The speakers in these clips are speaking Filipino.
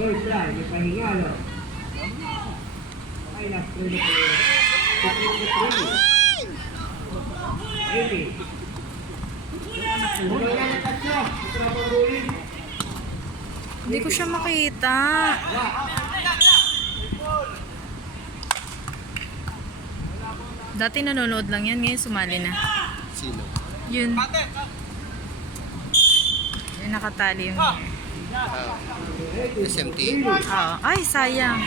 First try, may pahingalo. Ay, last try na pala. Tatlo na try. Amy. Wala na tatlo. Trapo ruling. Hindi ko siya makita. Dati nanonood lang yan, ngayon sumali na. Sino? Yun. Yung nakatali yung... SMT? Oo. Ay, sayang.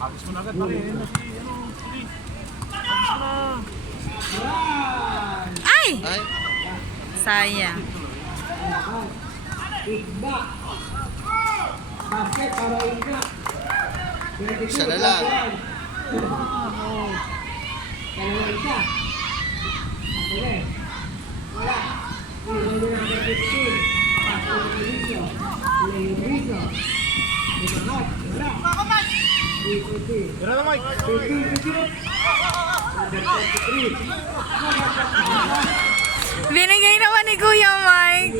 Agos mo na agad pare. Ay! Ay, Sayang. Igba. Basket para igba. isa na lang. Dalawa isa. Okay. Wala. Wala na ang 15. Pasok na Rizzo. Leo Rizzo. Imangat. Wala. Tira na Mike. 15 to shoot. Number 23. Binigay naman ni Kuya Mike.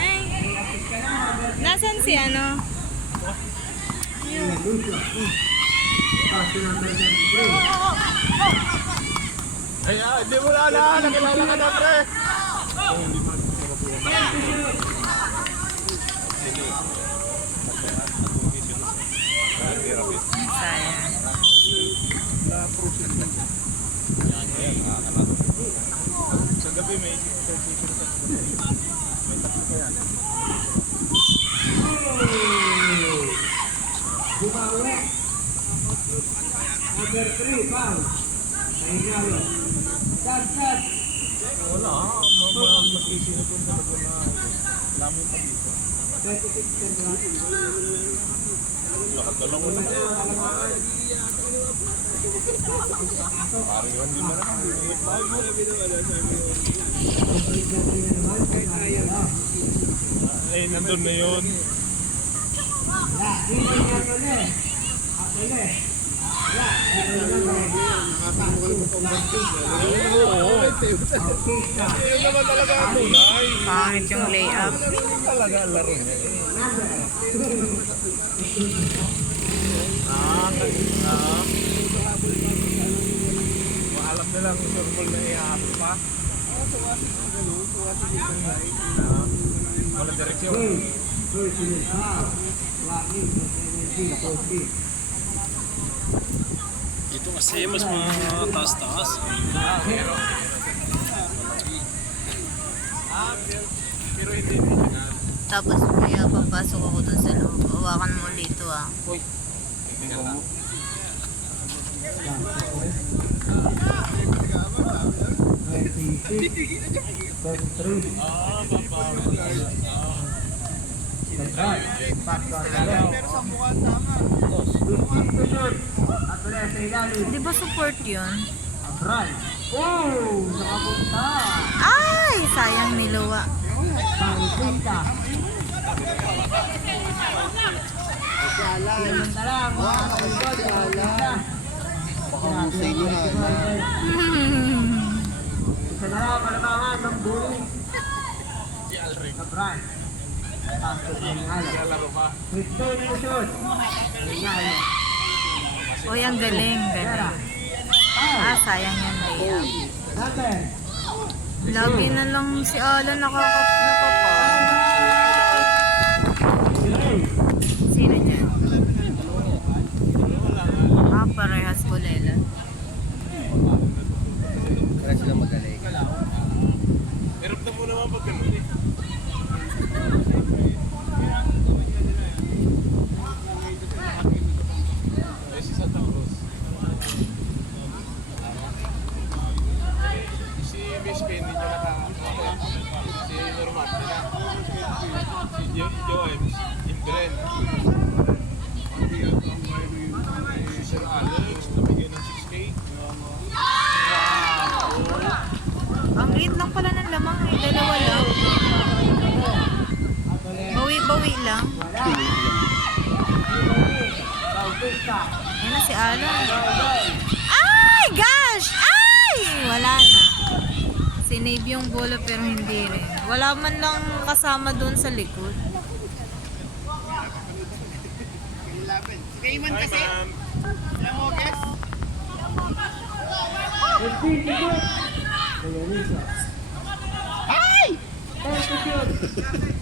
Ay. Nasaan si ano? Lucio. Pasok number 23. Ay, hindi mo na alam. Nakilala ka na pre. Sayang. Sa gabi may Bumawi. Number 3, foul. Pahingalo. Sad. wala. Magsisinod ko na lamo pa dito. 26 Lahat na lang mo na. Parang hindi mo na. Eh, nandun na yun. Yun naman talaga ang tunay. Pangit yung layup. Yun talaga ang laro niya. Alam nila kung surbol na ihahap pa. Walang direksyon. Dito kasi mas mga taas-taas. Pero hindi. Tapos kaya papasok ako dun sa loob. Hawakan mo dito ah. Di ba support yun? Oh, nakapunta. Ay! Sayang niluwa. Pangpunta. Ilan na lang, mga kapagod, pangpunta. Baka musay niya. Isa na lang, malamangan ng bully. Sa Brad. Pasok ng halo. Laro pa. 15 to shoot. Pahingalo. Uy, ang galing. Galing. Ah, sayang yan layup. Number. Lagi na lang si Alan nakapa. Sino dyan? Ah, parehas Kulela. Kaya sila magaling. Hirap na mo naman pag ganun eh. Eh, si Santa Cruz. Si Miss Penny niya nakakakuha. Si Norman nila. Si Joems. Indren. Si Sir Alex. Nabigyan ng 6K. Ang liit lang pala ng lamang eh. Dalawa lang. Bawi-bawi lang. Ayan na si Alan. Ay! Gosh! Ay! Wala na. Sinave yung bola pero hindi rin. Wala man lang kasama doon sa likod. Raymond kasi. Alam mo, guys? 15 to shoot. Kaya Lisa. Ay! 10 to shoot.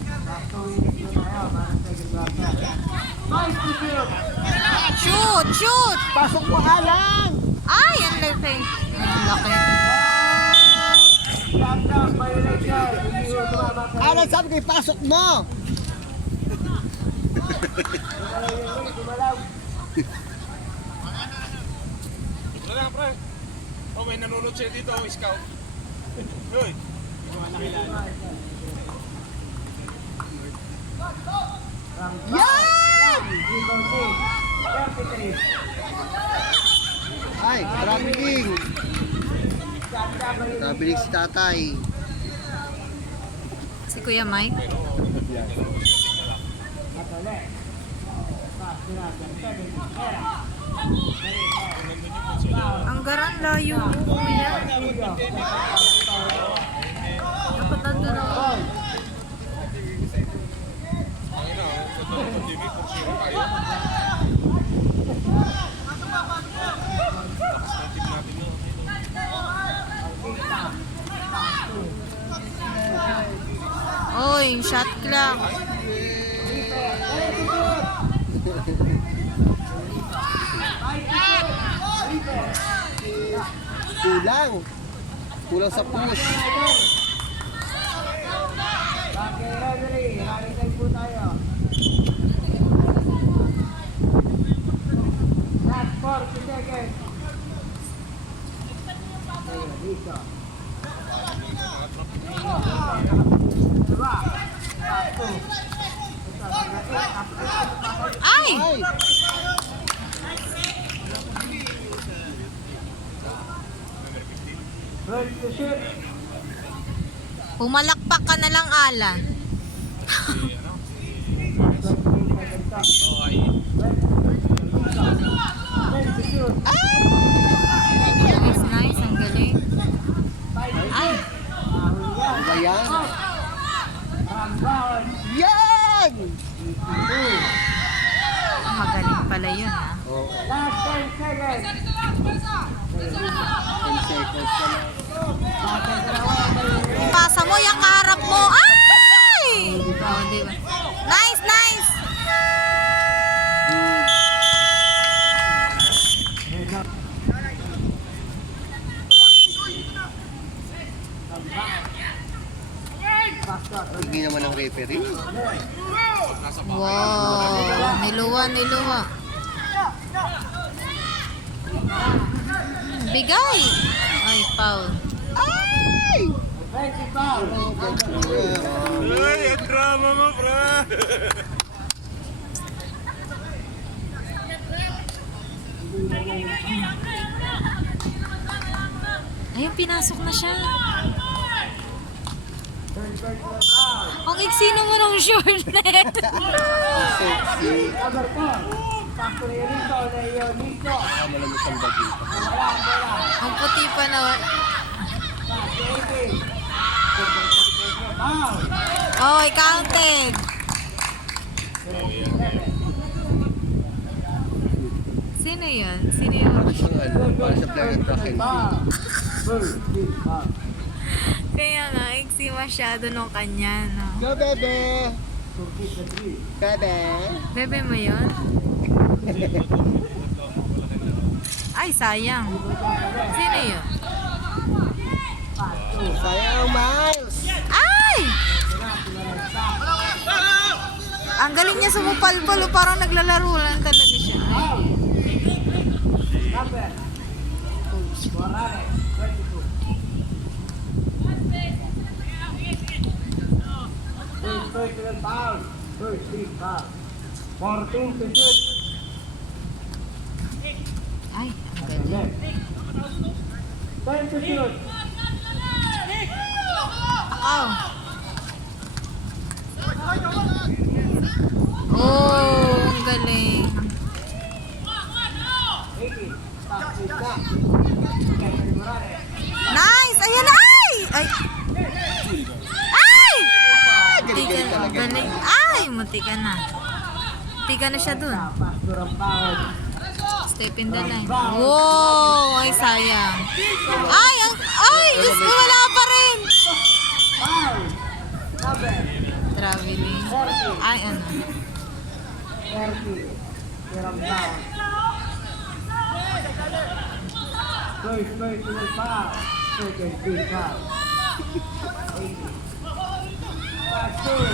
Sakto init na tayo para sa second quarter. 5 to shoot. Shoot! Shoot! Pasok mo halang! Ay! Ang laki. Ang laki. Lockdown violation. Hindi ko tumama sa Alan, sabi ko, pasok mo! Gumalaw. Wala lang, pre. Oh, may nanonood siya dito, scout. Hoy! Yan! 33. Ay, traveling! Traveling si tatay. Si Kuya Mike. At ulit. Pass to Russell. 7. Era. Ang garang layo mo, Kuya. Dapat nandun ako. Ang ina, ito ang TV, kung sino tayo. Lakas ng team natin, no? Oy, shot clock. Kulang. Kulang sa push. Okay, referee. Running time po tayo. Last 40 seconds. Ayun, dito. Diba? Pasto. Ay! Ay! Ready to shoot. Pumalakpak ka na lang, Alan. Ready to shoot. Nice, nice. Ang galing. Ay! Ano ba yan? Rebound. Yan! Magaling pala yun, ha? Oh, Last 10 seconds. 10 seconds ka na. Bakit dalawa kayo? Pasa mo, yung kaharap mo. Ay! Oh, diba? Nice, nice! Hindi naman ang referee. Wow! Niluwa, niluwa. Bigay! Ay, foul. Ay! 20 foul. Ay, ang drama mo, bro! Ayun, pinasok na siya. Ang iksi naman ng short net. Sexy. Number 4. Pasto na yun dito. Na yun dito. Baka malamit ang bagay. Wala, wala. Ang puti pa na. Pasto 18. Foul. Oh, counted. Sino yun? Sino yun? Para siyang ano, para sa player ng track and Foul. field. Foul. Kaya nga, iksi masyado nung kanya, no? Go, bebe! Turkey sa 3. Bebe! Bebe mo yun? Ay, sayang. Sino yun? Sayang, Miles! Ay! Ang galing niya sumupalpalo, parang naglalaro lang talaga siya. Ay. Number. Morales. 22. First personal foul. First team foul. 14 to shoot. Ay, ang galing. Left. 10 to shoot. Oh. Oh, ang galing. 18. Stop. Stop. Morales. Nice! Ayan na! Ay! Ay! Tika na. Tika na siya dun. Pastor ang bawal. Step in the line. Wow! Ay, sayang. Ay! Ay! Diyos ko, wala pa rin! Foul. Number Traveling. Ay, ano. 30. Tirang bawal. First personal foul. Second team foul. Pastor.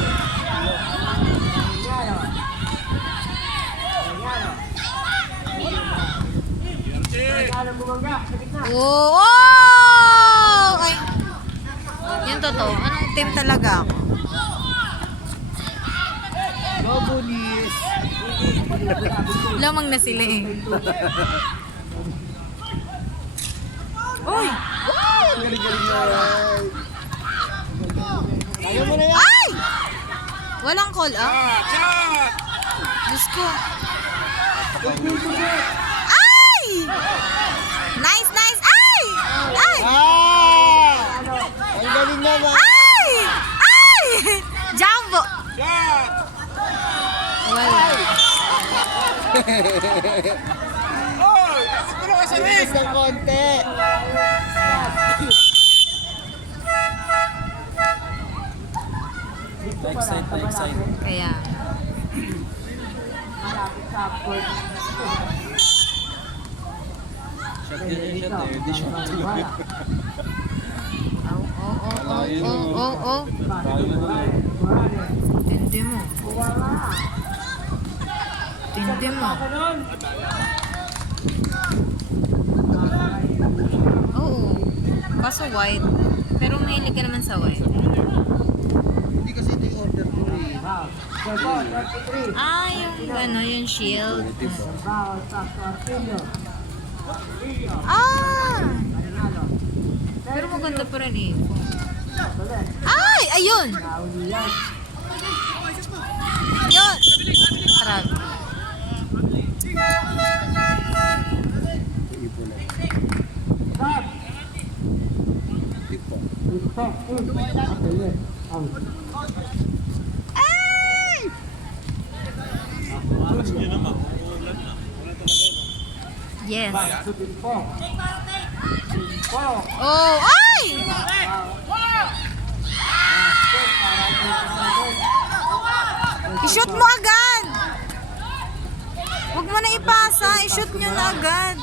Ayan. Ayan bumangga sa gitna. Oh! Oh! Ay! Yung totoo. Anong team talaga ako? Go, Bullies! Lamang na sila eh. Uy! Ang galing-galing na yan. Kaya mo na yan! Ay! Walang call up? Shot! Diyos ko. Ay! Nice, nice! Ay! Ay! Ah! Ang galing naman! Ay! Ay! Jumbo! Shot! Wala. Oy! Siguro ka sa ring! Bilis ng konti! Like side, like side. Kaya. Malapit sa court. Shot yun yung shot eh. Hindi shot. Oh, oh, oh, oh, oh, oh. Tindi mo. Tindi mo. Oo. Kaso white. Pero mahilig ka naman sa white. Hindi kasi ito yung order ko eh. Foul. 33. Ah, yung ano, yung shield. Foul. Pastor Artilio. Ah! Mananalo. Pero maganda pa rin eh. Tuloy. Ay! Ayun! Nauli yan. Yun! Trag. Ipo na. Stop. Tipo. Respect. Okay. Out. Ay! Alas niya naman. Ulan na. Wala talaga yun. Yes. Info. Info. Oh! Ay! I-shoot mo agad! Huwag mo na ipasa. I-shoot nyo na agad.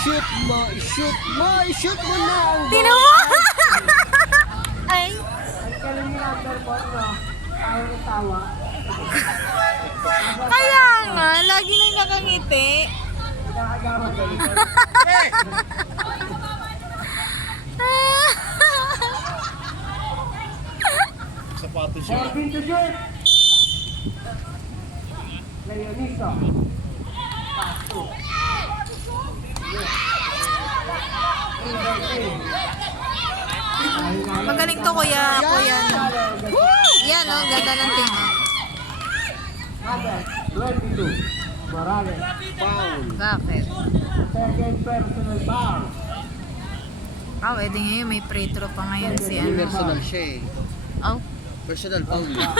Shoot mo! Shoot mo! Shoot mo na! Ang Tino mo! Ay! Ang galing ni number 4, no? Tawa na tawa. Kaya nga, lagi nang nakangiti. Nakagawa ka rin. Sapatos siya. Corbin to shoot. Leoniso. Pasto. Magaling to kuya. Kuya. Yan o, ganda ng team. Number 22. Morales. foul! Bakit? Second personal foul. Ah, pwede ngayon. May free throw pa ngayon si May ano. personal siya eh. Oh. Personal foul eh.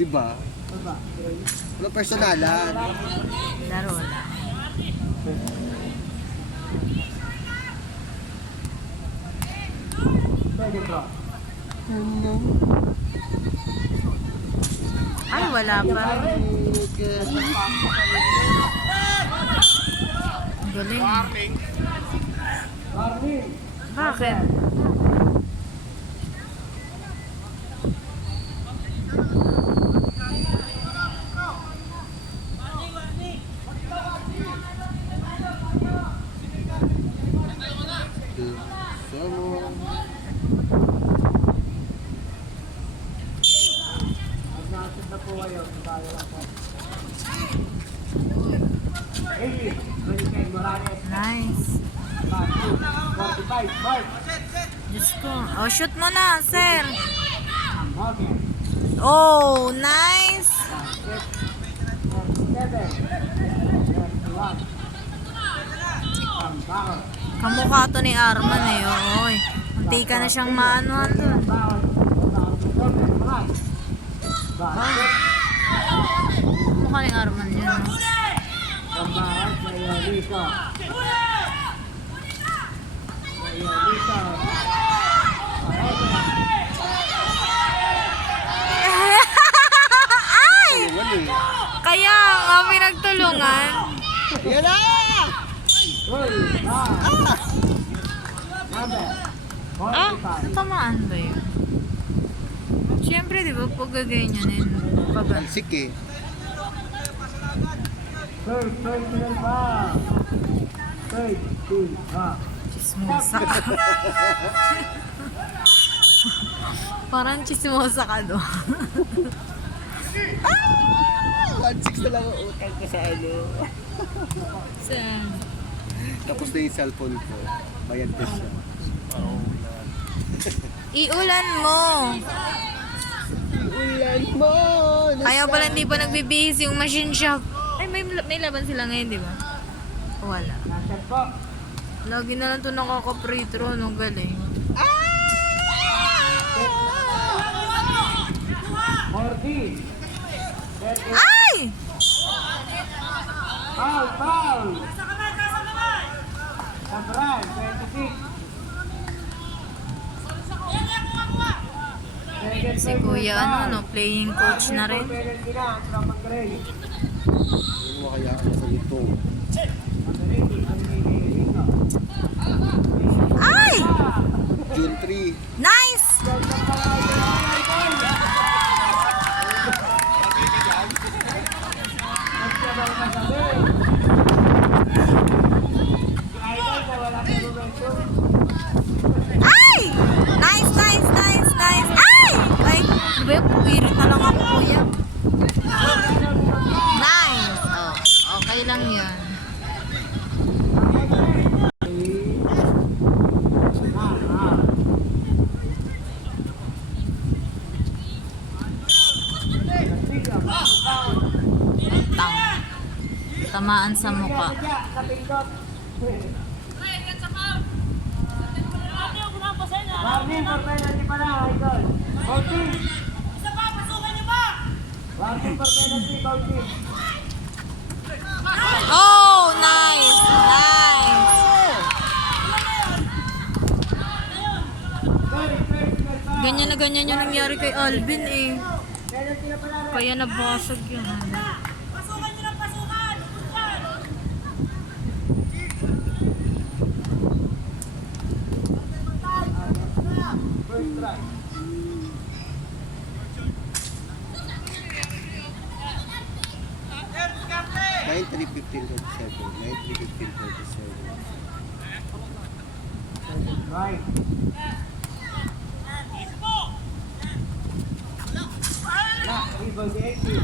Diba? Wala personalan. Laro lang. Second draw. Ay, wala pa rin. Ang galing. Warning. Warning. Bakit? Nasa na po kayo. Tayo lang po. 80. Balikan Morales. Nice. Pasto. 45. Mark. Diyos ko. Oh, shoot mo na, sir. Morgan. Oh, nice. 37. 31. Pambao. Kamukha to ni Arman eh. Oy. Munti ka na siyang maanuhan doon. Foul. Basket. Mukha ni Arman yun. No? Pambahan sa Yolita. Yolita. Ay! Wala eh. Kaya nga pinagtulungan. Yan na! Uy, Number Ah, 45. natamaan ba yun? Siyempre, di ba, pag gaganyanin, pag Talsik eh. Third personal foul. Third team foul. chismosa ka. Parang chismosa ka doon. 1.6 na lang ang utang ko sa ano. Saan? Tapos na yung cellphone ko. Bayad ko siya. Iulan mo. Ulan mo! Kaya pala hindi pa nagbibihis yung machine shop. Ay, may laban sila ngayon, di ba? Wala. Nasaan po? Lagi na lang ito nakaka-free throw, no? Galing. 40. Ay! Foul, foul. Sabran, 26. Si Kuya, ano, no? Playing coach na rin. Penalty na ang Tropang Grey. Ano mo kaya ako sa ito? Ay! June 3. Nice! Ay! Nice, nice, nice, nice. Ay! Ay, diba yung puwirit na lang ako, Kuya? Nice! Oh, okay lang yun. Tang. Tamaan sa mukha. Warning for penalty pala, idol. Coaching. Warning for penalty, coaching. Oh, nice! Nice! Ganyan na ganyan yung nangyari kay Alvin eh. Penalty na pala. Kaya nabasag yun. First try. Nine 3:15:47. 9:3:15:47. Right. Lock, rebound the 18.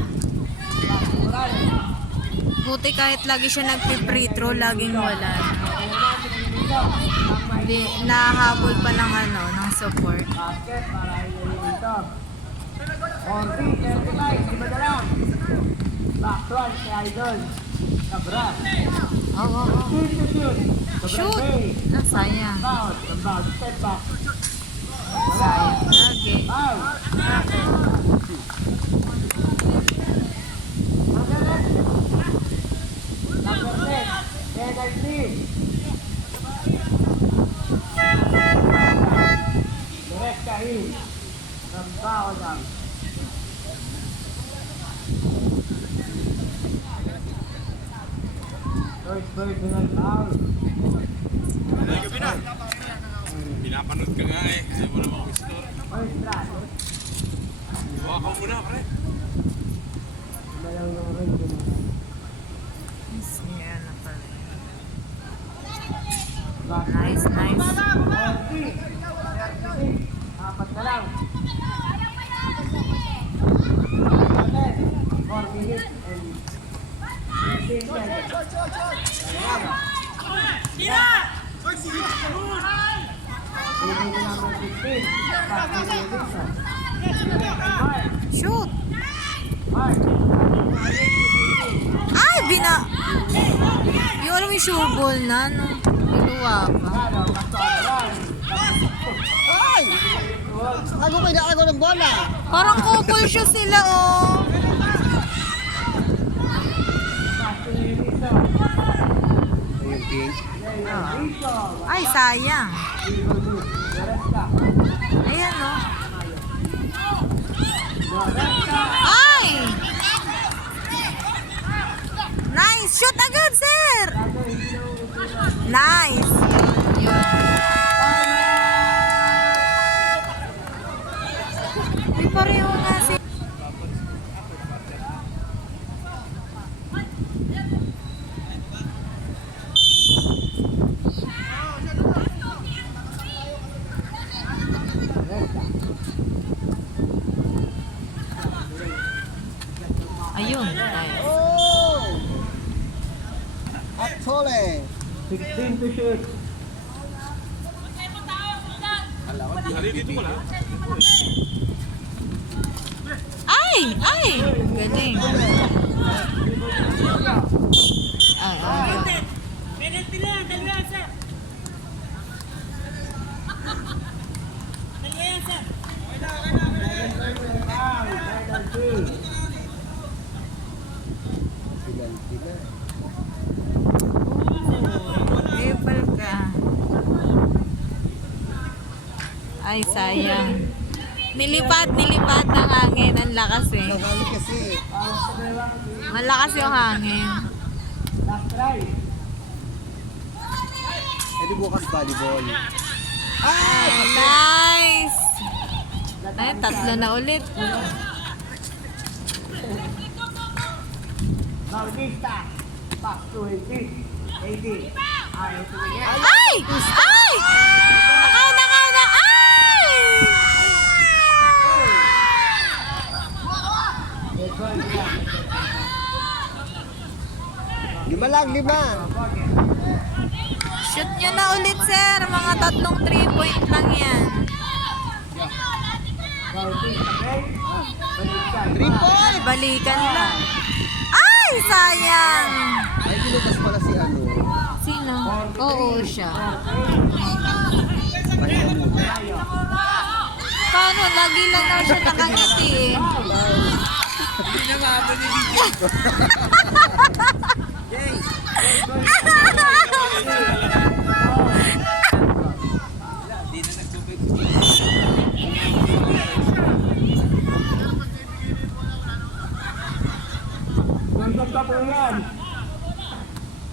Lock, Morales. Buti kahit lagi siya nagpi-free throw, laging wala. Hindi, nahabol pa ng ano, ng support. Basket para dito. 40-35, di ba na lang? Back run si Idol. Cabra. Oh, oh, oh. Shoot to shoot. Cabra Shoot! Bay. Ah, sayang. Foul. Foul. Step back. Sayang. Lagi. Foul. Number 10. Penalty. Direct kahin. From foul down. Third personal foul. Pinapanood ka nga eh. Ayaw mo na mag-store. First try. Baka ka muna, pre. Malang yung ring din naman. Yan na pala. Back. Nice, nice. 40. 36. Apat na lang. 4 minutes and 15 seconds. Sino yung number 15? Patrick Wilson. Mark. Shoot! Mark. Ay, yung alam mo yung sure ball na, no? Niluwa pa. Ano, Pastor Ron. Ay! Ano may naagaw ng bola. Parang couple siya sila, oh. Ayun, pink. Ay, sayang. Ayan, oh. Ay! Nice! Shoot agad, sir! Nice! Yun. May pareho nga si... Ayun, nice. Oh! Actually. 16 to shoot. Ay! Ay! Galing. Ay, ay. Penalty na. Epal ka. Ay, sayang. Nilipat ng hangin. Ang lakas eh. Nakali kasi. Malakas yung hangin. Last try. Eh di bukas volleyball. Ay, nice! Ay, tatlo na ulit. Bautista. Pass to 18. 18. Ay, tumingin. Ay! Ay! Nakaw na! Ay! Lima lang, lima. Shoot nyo na ulit, sir. Mga tatlong 3-point lang yan. Bautista, okay? Bautista. 3 points! Balikan lang. Ay! Sayang! Ay, pinutas pala si ano. Sino? Oo, siya. Pahinga muna. Paano? Lagi lang daw siya nakangiti eh. Nandun ka po yan.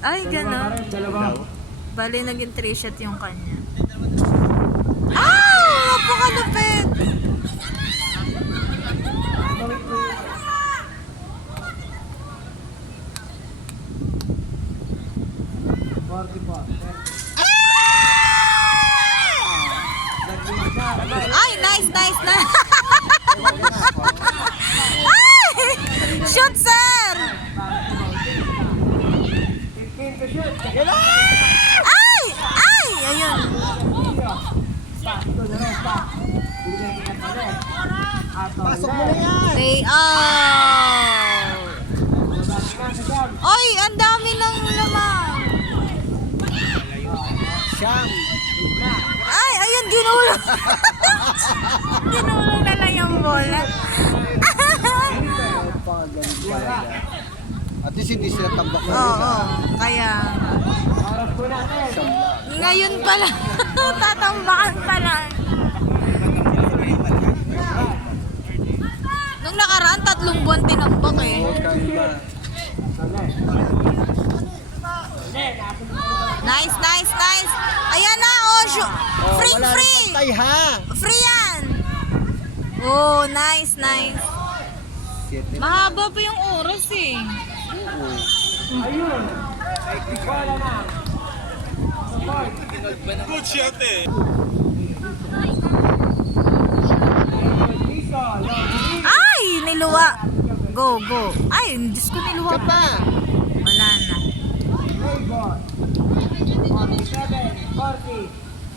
Ay, gano'n. Dalawa. Bali, naging 3 shot yung kanya. Ah! Napakalupit! Ay, nice! Ay! Shoot, sir! 15 to shoot. Ay! Ay! Ayun. Pass to the rest. Bigay niya pa rin. Pasok mo na yan. Lay out! Oy, ang dami ng laman. Siyam. Ay, ayun, ginulo. Ginulo na lang yung bola. Pagaling talaga. At least hindi sila tambak na Oo, kaya Oras po natin. Siyam lang. ngayon pala, tatambakan pa lang. Nung nakaraan, 3 buwan tinambak eh. Oo, kaya. Nice. Ayan na, oh, Oh, free, wala free. nang pantay, ha? Free yan. Oh, nice. Siyete. Mahaba pa yung oras eh. Oo. Ayun. Bola na. Support. Good shot eh. Dito. Long. Ay, niluwa. Go. Ay, Diyos ko, niluwa Siya pa. Wala na. Play ball. 47. 40.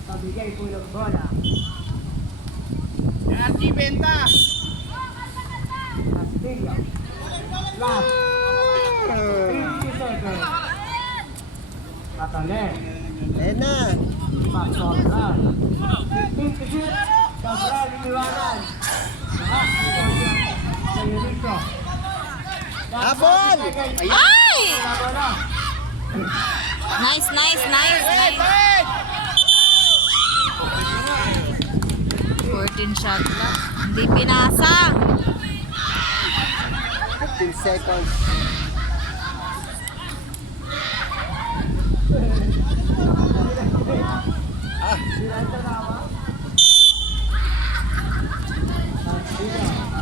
Pabigay po ng bola. Castillo. Last. 50 seconds. Atale. Ayan na. Pass on run. 15 to shoot. Cabral, iniwanan. Sa Unico. Habol! Ay! Laban na. Nice, nice, nice, nice. 14 shot lang. Hindi pinasa. 15 seconds.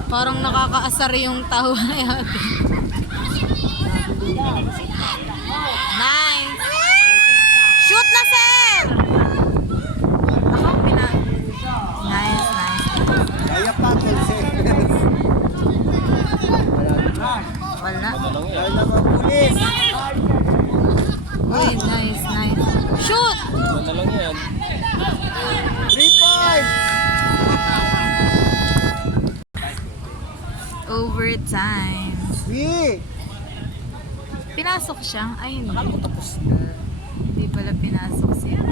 Parang nakakaasar yung tawa yata. Nice. Shoot na, sir! Ako, Nice, nice. Kaya pa, 10 seconds. Wala. Kaya naman pulis. Uy, nice, nice. Shoot! Ano lang yan? 3 points. Overtime. Si. Pinasok siya? Ay, hindi. Hindi pala pinasok siya.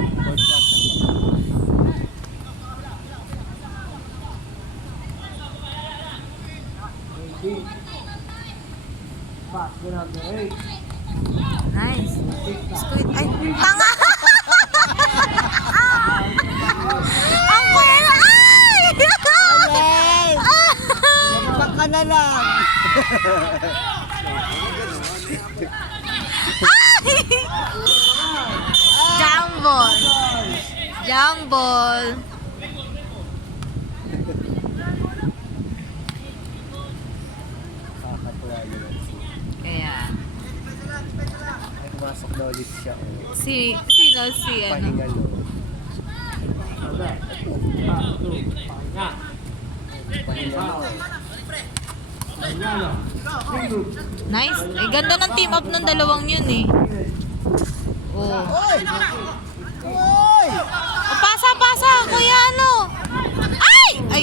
Pass to number 8. Nice. Squid. Ay, tanga! Ang kuya! Ay! Alay! Baka na lang. Jambol. Jambol. Kakatuwa yun. Kaya, Ay, pumasok na ulit siya. Oh. sino si ano? Pahinga no. Pass to. Pahinga. Pahinga no. Pahinga. Single. Nice. Eh, ganda ng team up ng dalawang yun eh. Oh. Oy! Oy! Oh, pasa, kuya ano? Ay! Ay,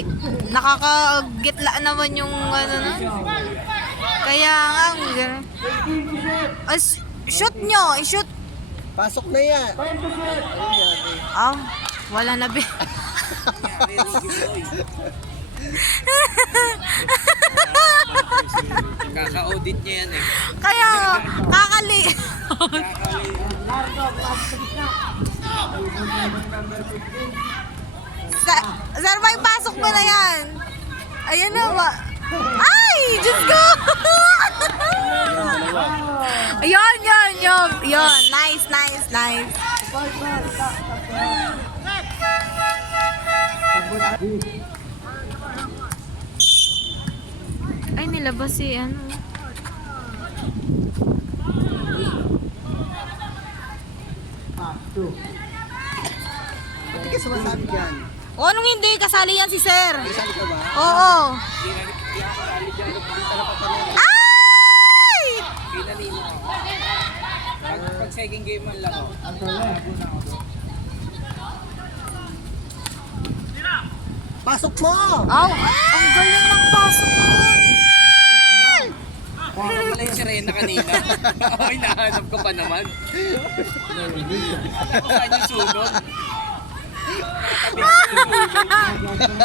nakakagitla naman yung ano na. Kaya nga, ang ganun. Shoot nyo, i-shoot. Pasok na yan. Ah, wala na be. Kaka-audit niya yan eh. Kaya nga, kakali. Sir, may pasok mo na yan. Ayan na ba? Ay! Diyos ko! Ayun, yun. Nice, nice, nice. Ay, nilabas si ano. Pass to. Hindi ka sumasabi dyan. O, anong hindi? Kasali yan si Sir. Kasali ka ba? Oo. Ay! Pinalino. Pag second game man lang ako. Pasok mo! Aw, ang galing ng pasok mo. Parang pala yung sirena kanina. Oo, hinahanap ko pa naman. Ako saan yung sunod?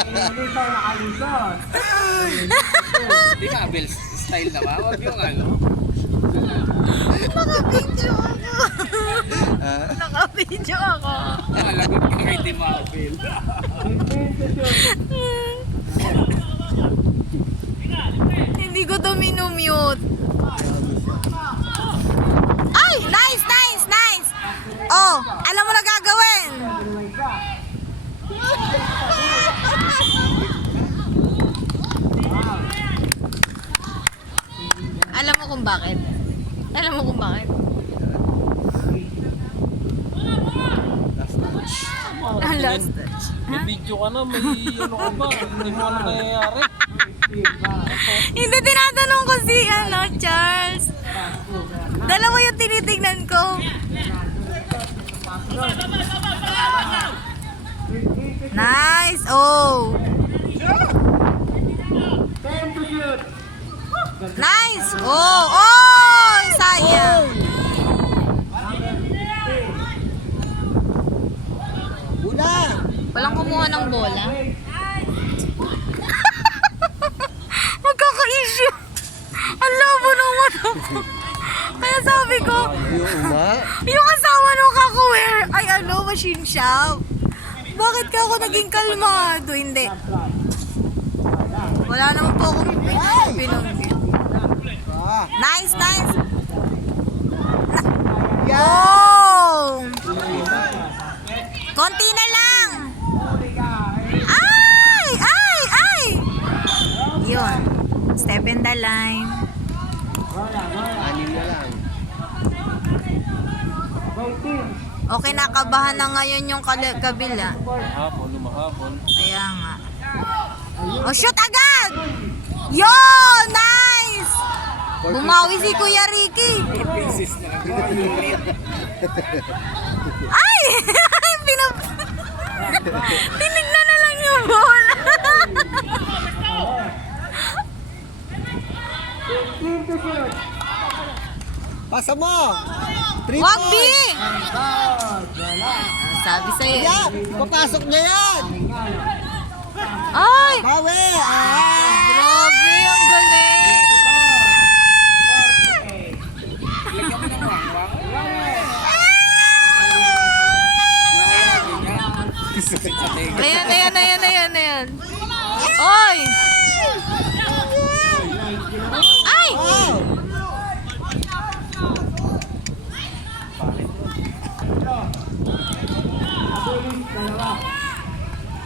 Nalito, nakalisod. Di ka, Abel style na ba? Huwag yung ano. Naka-video ako. Naka-video ako. Nakalagot ka kay Team Abel. 15 to shoot. Hindi ko to minumute. Ay! Nice, nice, nice! Oh, alam mo na gagawin. Alam mo kung bakit? Alam mo kung bakit? Ang last touch. May video ka na, may ano ka ba? Hindi mo ano nangyayari. Hindi tinatanong ko si ano, Charles. Dalawa yung tinitignan ko. Nice! Oh! 10 to shoot. Nice! Oh! Oh! Sayang! Bula! Walang kumuha ng bola. ako. Kaya sabi ko, Yung uma. yung asawa nung kakuwer, ay ano, machine shop. Bakit ka ako naging kalmado? Hindi. Wala naman po akong binunggit. Ah. Nice, nice. Yeah. Oh! Konti na lang. Ay! Ay! Ay! Yun. Step in the line. 6 na lang. Okay, nakabahan na ngayon yung kabila. Mahapon, lumahapon. Kaya nga. Oh, shoot agad! Yo! Nice! Bumawi si Kuya Ricky. Ay! Tinignan na lang yung bola. Pasa mo. 3 Wag, B! points. Sabi sa'yo. Yeah, papasok na yan. Ay! Bawi. Ah. Grabe, ang galing! Lagyan mo ng wang-wang. Ayan, ayan, ayan, ayan, ayan. Oy! Ay! Wow.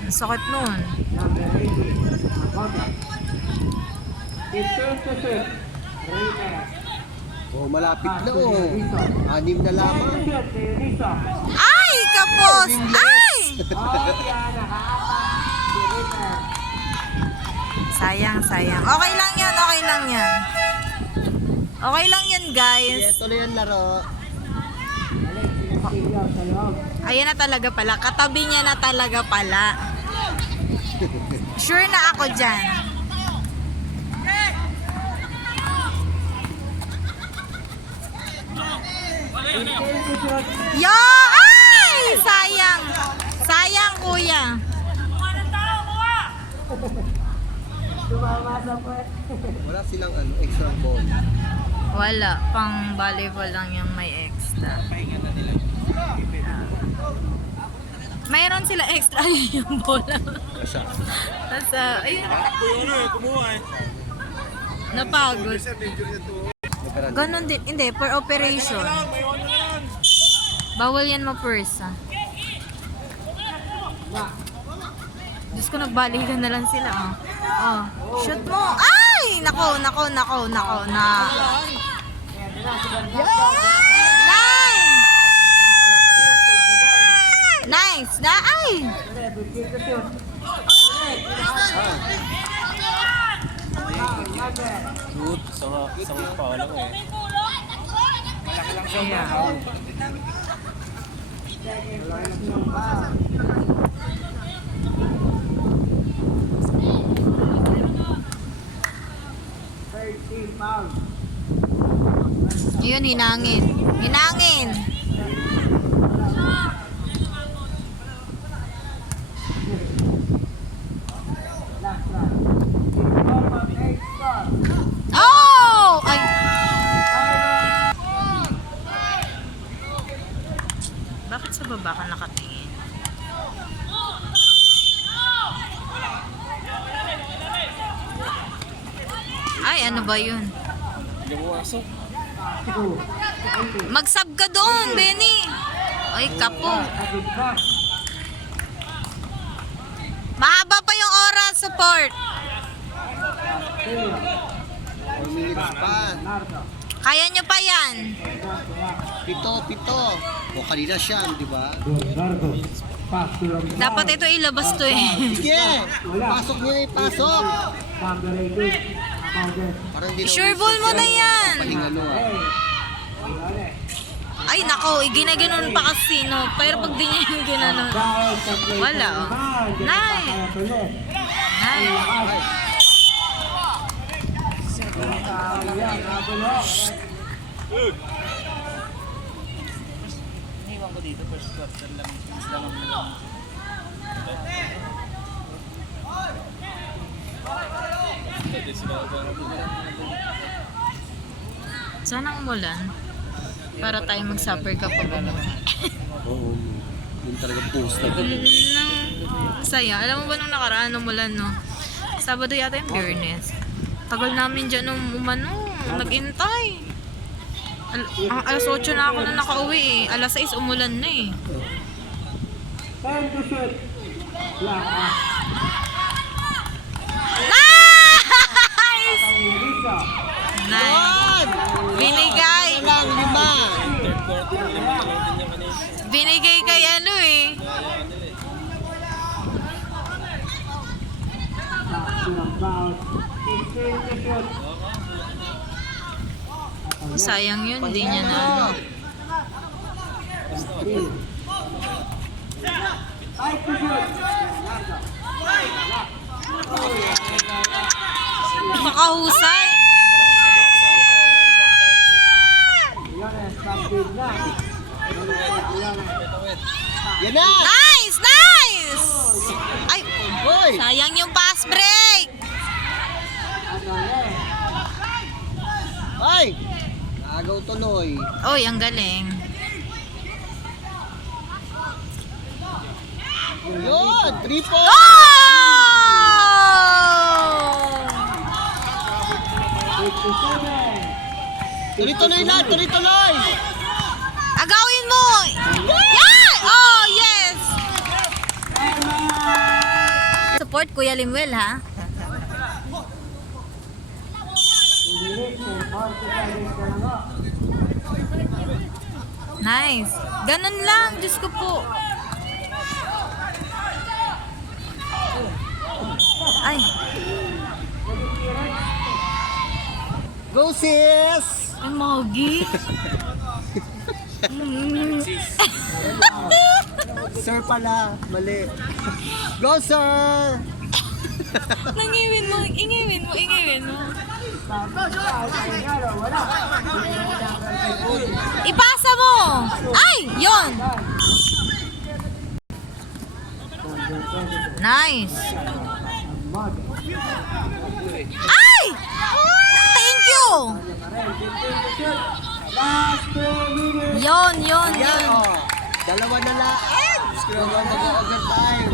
Ang sakit nun. Oh, malapit na oh. 6 na lamang. Ay, kapos! Ay! Sayang, sayang. Okay lang yan, okay lang yan. Okay lang yan, guys. Ito na yung laro. Ayan na talaga pala. Katabi niya na talaga pala. Sure na ako dyan. Yo! Ay! Sayang! Sayang, kuya. Wala silang extra ball. Wala. Pang volleyball lang yung may extra. Mayroon sila extra yung bola. Tapos, ayun. Kumuha eh. Napagod. Ganon din. Hindi, per operation. Bawal yan ma-pursa. Diyos ko, nagbalikan na lang sila. Oh. Oh. Shoot mo. Ay! Nako, nako, nako, nako. Na. Nice! Na, ay! Shoot, isang pa lang eh. Malaki lang siya. Yun, hinangin. Hinangin! Oh! Ay! Bakit sa baba ka nakatingin? Ay, ano ba yun? Hindi mo wasok. Mag-sub ka doon, Benny! Ay, kapo. Mahaba pa yung oras, support. 4 minutes pa. Kaya nyo pa yan. 7. O kanina siya, di ba? Dapat ito ilabas to eh. Sige! Pasok niya pasok! Parang di Sure ball mo na yan. Palingano ah. Ay, nako, ginaganon pa kasi, no? Pero pag di niya yung ginanon, wala, oh. Nice! Nice! Iniwan ko dito, first quarter lang. Lamang na lang. Hindi sila Sana umulan. Para tayo mag-supper kapag umulan. Oo. Yun talaga post na to. Saya. Alam mo ba nung nakaraan umulan, no? Sabado yata yung Biyernes. Tagal namin dyan nung umano. Nag-intay. Alas 8 na ako na nakauwi eh. Alas 6 umulan na eh. Time to shoot. Black. Nice! Lisa. Nice! Binigay. Lang, 5. Binigay kay ano eh. About 16 to shoot. Sayang yun, hindi niya na ano. 3. 5 to shoot. Makahusay. Yones, pag-bid na. Yan na! Nice! Nice! Ay, Hoy! sayang yung pass break. Ay! Agaw tuloy. Oy, ang galing. Yun! 3 Oh! Tuloy-tuloy na! Tuloy-tuloy! Agawin mo! Yeah! Oh, yes! Support Kuya Limuel, ha? Nice. Ganun lang, Diyos ko po. Ay, Go sis! ang mogi. Sir pala. Mali. Go sir! Nangiwin mo, ingawin mo, ingawin mo. Ipasa mo! Ay! Yon! Nice! Ay! Thank you! Yon, yon, Yan yon. oh. Dalawa na lang. Dalawa mag-overtime.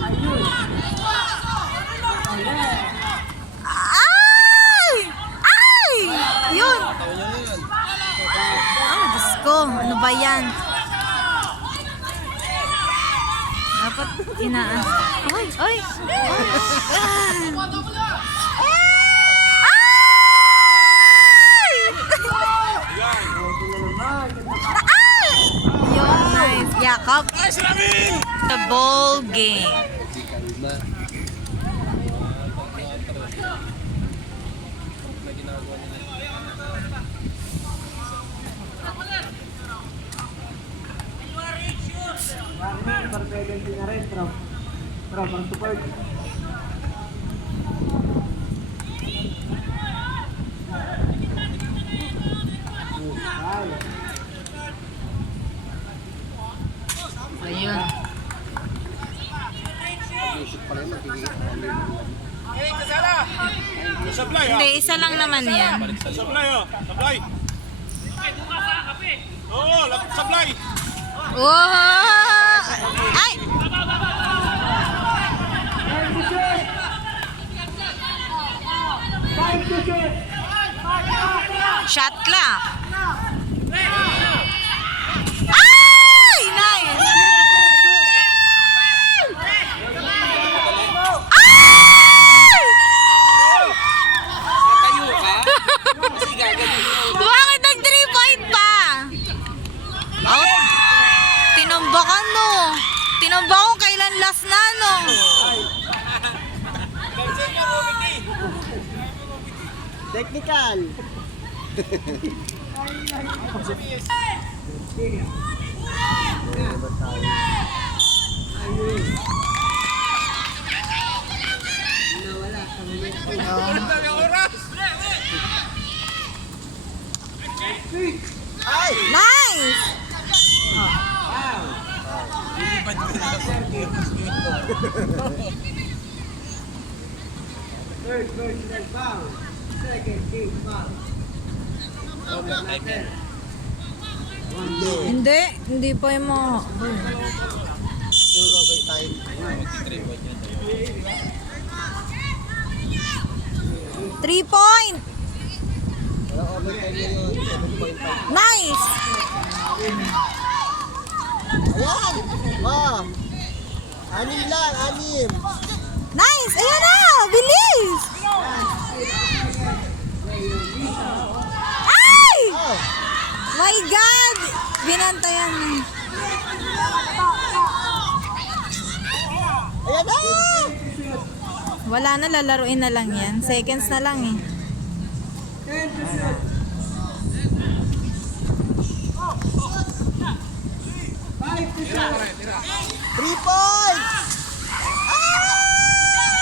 Ay! Ay! Yun! Oh, Diyos ko. Ano ba yan? Dapat inaan. Ay! Ay! Ay! Yun, nice. Yakap. The ball game. Kalma. Perfect na rin, Trop. Trop, ang support. Ayun. Pag-isip pala yun, magiging Sablay, Hindi, isa lang naman yan. Sablay, oh. Sablay. Oo, lapit sablay. Wow! Ay! Time to shoot. Shot clock. Ay! Nice! Ay! Natayo ka? Kasi gagawin mo. Bakit nag 3 point pa? Out? Tinambakan no. Tinambakan kailan last na no. technical. Nice! Third personal foul. Second team foul. Hindi. Hindi pa yung mga... Yung gagawin tayo. 3 point! Wala overtime na yun. 7.5. Nice! Ayan! Ah! 6 lang, 6. Nice! Ayan na! Bilis! Ay! Oh! My God! Binantayan mo. Ayan na! Wala na, lalaruin na lang yan. Seconds na lang eh. Three points!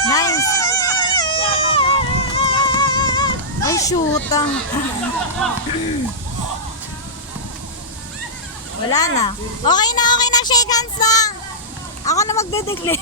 Nice! Ay, shoot ah. Wala na. Okay na, shake hands na. Ako na magde-declare.